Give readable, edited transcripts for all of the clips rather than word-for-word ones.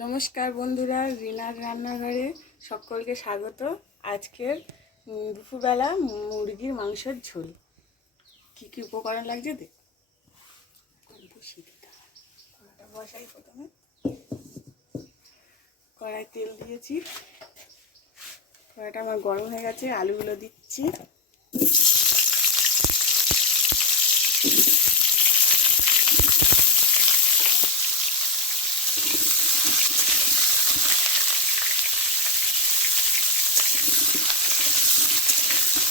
নমস্কার বন্ধুরা, রিনার রান্নাঘরে সকলকে স্বাগত। আজকের দুপুরবেলা মুরগির মাংসের ঝোল। কি কি উপকরণ লাগছে দেখ। কড়াটা বসাই, প্রথমে কড়াই তেল দিয়েছি, কড়াইটা আমার গরম হয়ে গেছে। আলুগুলো দিচ্ছি,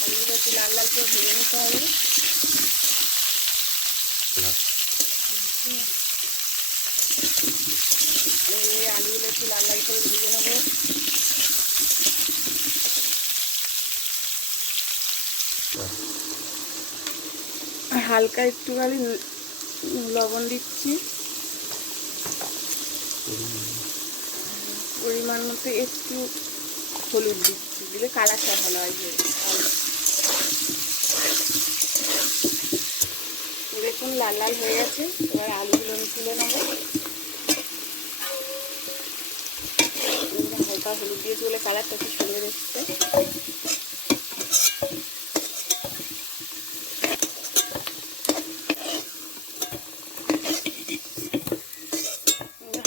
আলুগুলো একটু লাল লাল করে ভেজে নিতে হবে। এই আলুগুলো একটু লাল লাল করে ভেজে নেবো। হালকা একটুখানি লবণ দিচ্ছি, পরিমাণ মতো একটু হলুদ দিচ্ছি, দিলে কালারটা ভালো আসবে। দেখুন লাল লাল হয়ে গেছে। এবার আলুগুলো আমি তুলে নেব। হালকা হলুদ দিয়েছি বলে কালারটা খুব সুন্দর এসছে।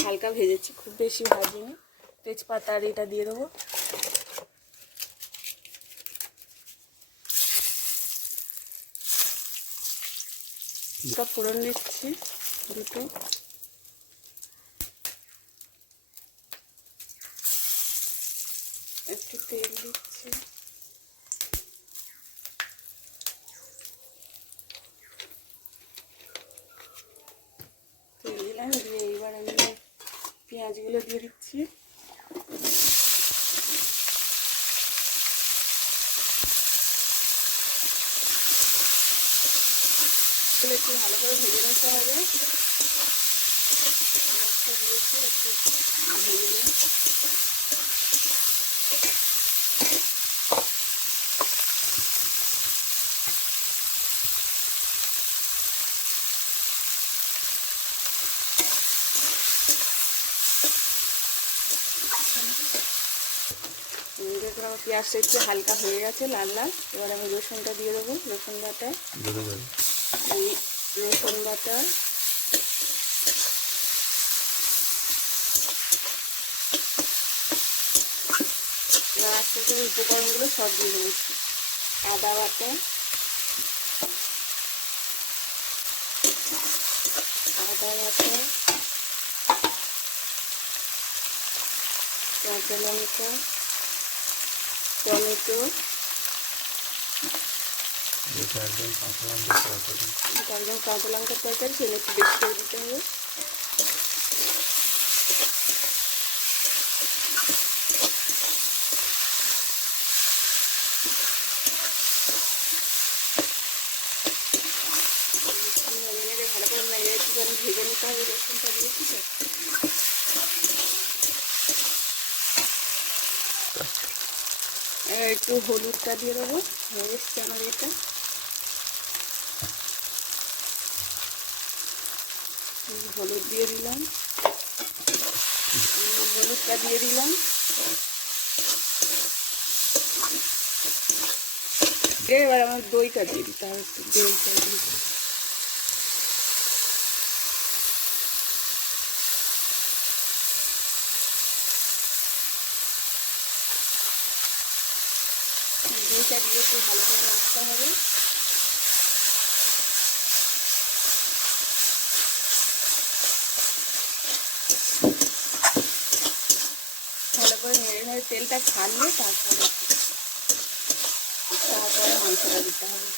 হালকা ভেজেছি, খুব বেশি ভাজিনি। তেজপাতা আর এটা দিয়ে দেবো। দুটো ফোড়ন দিচ্ছি, দুটো একটু তেল দিচ্ছি, তেল দিলাম। দিয়ে এইবার আমি পেঁয়াজগুলো দিয়ে দিচ্ছি। একটু ভালো করে ভেজে নিতে হবে। দিয়েছি একটু ভেজে নিই। দেখুন আমার পেঁয়াজটা একটু হালকা হয়ে গেছে, লাল লাল। এবার আমি রসুনটা দিয়ে দেবো। রসুন বাটা, এই রসুন বাটা, এবার আস্তে আস্তে উপকরণগুলো সব দিয়ে দেবো। আদা বাটা, কাঁচা লঙ্কা, টমেটো, একদম কাঁচা লঙ্কার তরকারি, সেটা একটু বেশি করে দিতে হবে। ভালো করে মেরে একটুখানি ভেজে নিতে হবে। রসুনটা দিয়েছি তো, একটু হলুদটা দিয়ে দেবো। হয়ে এসছে আমার এটা। হলুদ দিয়ে দিলাম, হলুদটা দিয়ে দিলাম। এবার আমার দইটা দিয়ে দিতে হবে। একটু দইটা দিয়ে একটু ভালো করে নাড়তে হবে। ভালো করে নেড়ে নেড়ে তেলটা ছাড়লে তারপরে মাংসটা দিতে হবে।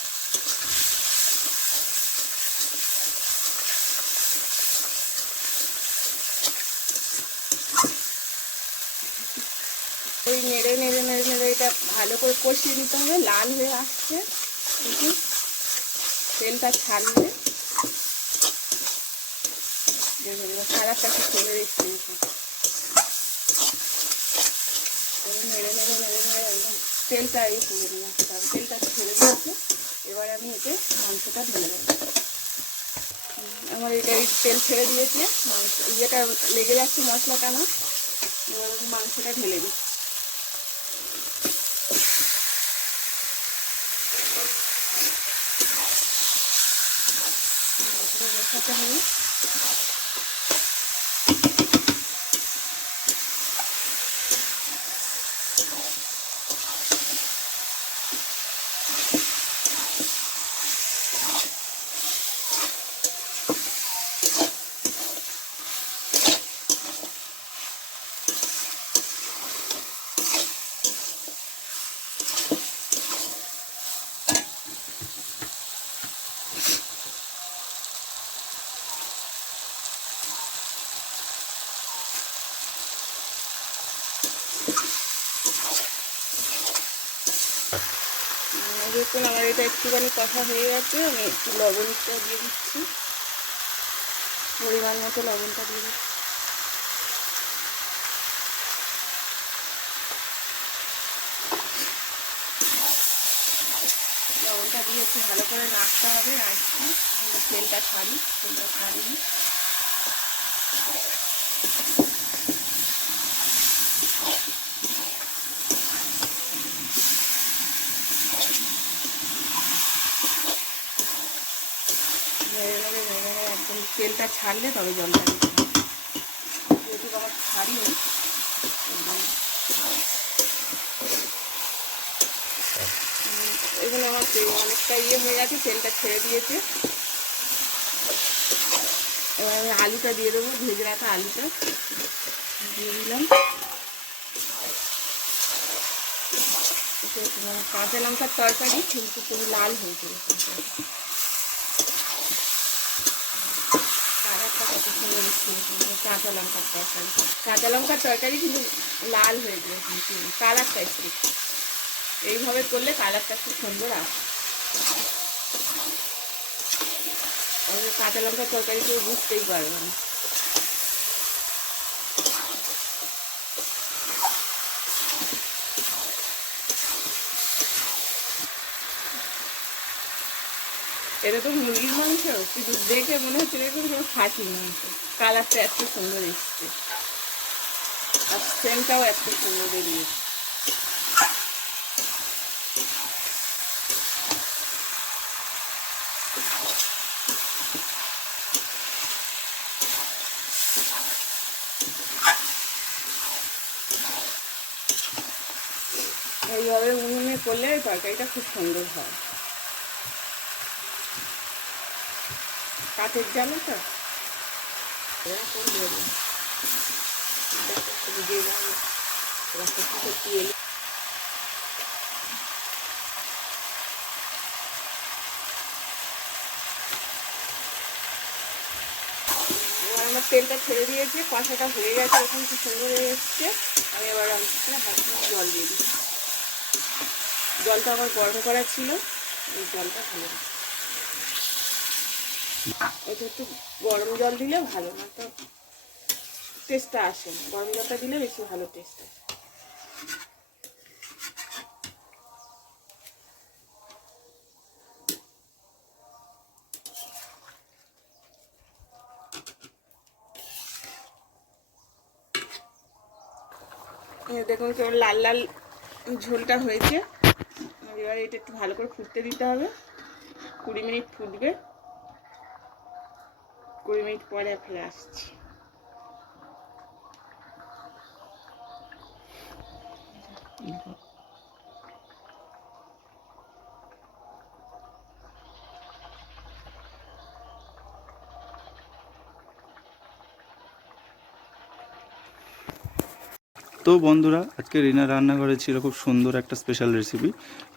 ওই নেড়ে নেড়ে নেড়ে নেড়ে এটা ভালো করে কষিয়ে নিতে হবে। লাল হয়ে আসছে, দেখুন তেলটা ছাড়লে কালারটা খুব সুন্দর এসছে। নেড়ে নেড়ে নেড়ে নেড়ে একদম তেলটা এই করে নিয়ে আসতে হবে। তেলটা ছেড়ে দিয়েছে। এবার আমি এতে মাংসটা ঢেলে দেবো। আমার এটা তেল ছেড়ে দিয়েছে, মাংস ইয়েটা লেগে যাচ্ছে মশলাটা আমার। এবার মাংসটা ঢেলে দিচ্ছি। বসাতে হবে। দেখুন আমার এটা একটুখানি কষা হয়ে গেছে, আমি একটু লবণটা দিয়ে দিচ্ছি, পরিমাণ মতো লবণটা দিয়ে দিচ্ছি। লবণটা দিয়ে একটু ভালো করে নাড়তে হবে, নাড়ছি তেলটা ছাড়িনি। একদম তেলটা ছাড়লে তবে জলটা দিতে হবে, যেহেতু আমার ছাড়িনি। এগুলো আমার অনেকটা হয়ে গেছে, তেলটা ছেড়ে দিয়েছে। এবার আমি আলুটা দিয়ে দেবো, ভেজে রাখা আলুটা দিয়ে দিলাম। কাঁচা লঙ্কার তরকারি কিন্তু পুরো লাল হয়ে গেল, কালারটা কত সুন্দর এসেছে। কাঁচা লঙ্কার তরকারি কিন্তু লাল হয়ে গেল, কিন্তু কালারটা এসছে। এইভাবে করলে কালারটা খুব সুন্দর আসে। কাঁচা লঙ্কার তরকারি কেউ বুঝতেই পারবে না। এটা তো মুরগির মাংস, কিন্তু দেখে মনে হচ্ছে দেখুন খাসির মাংস। কালারটা এত সুন্দর এসছে, আর সেন্টটাও এত সুন্দর বেরিয়েছে। এইভাবে উনুনে করলে তরকারিটা খুব সুন্দর হয়। কাঠের জানো তো আমার তেলটা ছেড়ে দিয়েছে, কষাটা হয়ে গেছে, এখন খুব সুন্দর হয়ে এসছে। আমি এবার জল দিয়ে দিই। জলটা আমার গরম করা ছিল, এই জলটা ঢেলে দিই। এটা একটু গরম জল দিলে ভালো, না তো টেস্টটা আসে না। গরম জলটা দিলে বেশি ভালো টেস্ট আসে। দেখুন কেমন লাল লাল ঝোলটা হয়েছে। এবার এটা একটু ভালো করে ফুটতে দিতে হবে, 20 মিনিট ফুটবে। 20 মিনিট পরে ফেলে আসছি। তো বন্ধুরা, আজকে রিনা রান্নাঘরে ছিল খুব সুন্দর একটা স্পেশাল রেসিপি,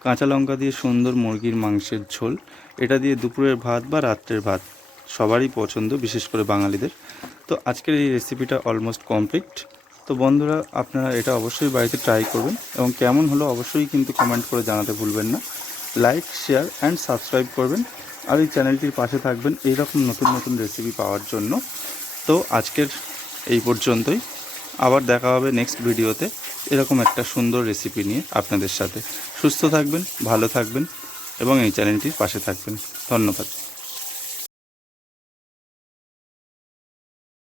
কাঁচা লঙ্কা দিয়ে সুন্দর মুরগির মাংসের ঝোল। এটা দিয়ে দুপুরের ভাত বা রাত্রের ভাত সবারই পছন্দ, বিশেষ করে বাঙালিদের। তো আজকের এই রেসিপিটা অলমোস্ট কমপ্লিট। তো বন্ধুরা, আপনারা এটা অবশ্যই বাড়িতে ট্রাই করবেন, এবং কেমন হলো অবশ্যই কিন্তু কমেন্ট করে জানাতে ভুলবেন না। লাইক, শেয়ার অ্যান্ড সাবস্ক্রাইব করবেন, আর এই চ্যানেলটির পাশে থাকবেন এইরকম নতুন নতুন রেসিপি পাওয়ার জন্য। তো আজকের এই পর্যন্তই, আবার দেখা হবে নেক্সট ভিডিওতে এরকম একটা সুন্দর রেসিপি নিয়ে আপনাদের সাথে। সুস্থ থাকবেন, ভালো থাকবেন এবং এই চ্যানেলটির পাশে থাকবেন। ধন্যবাদ।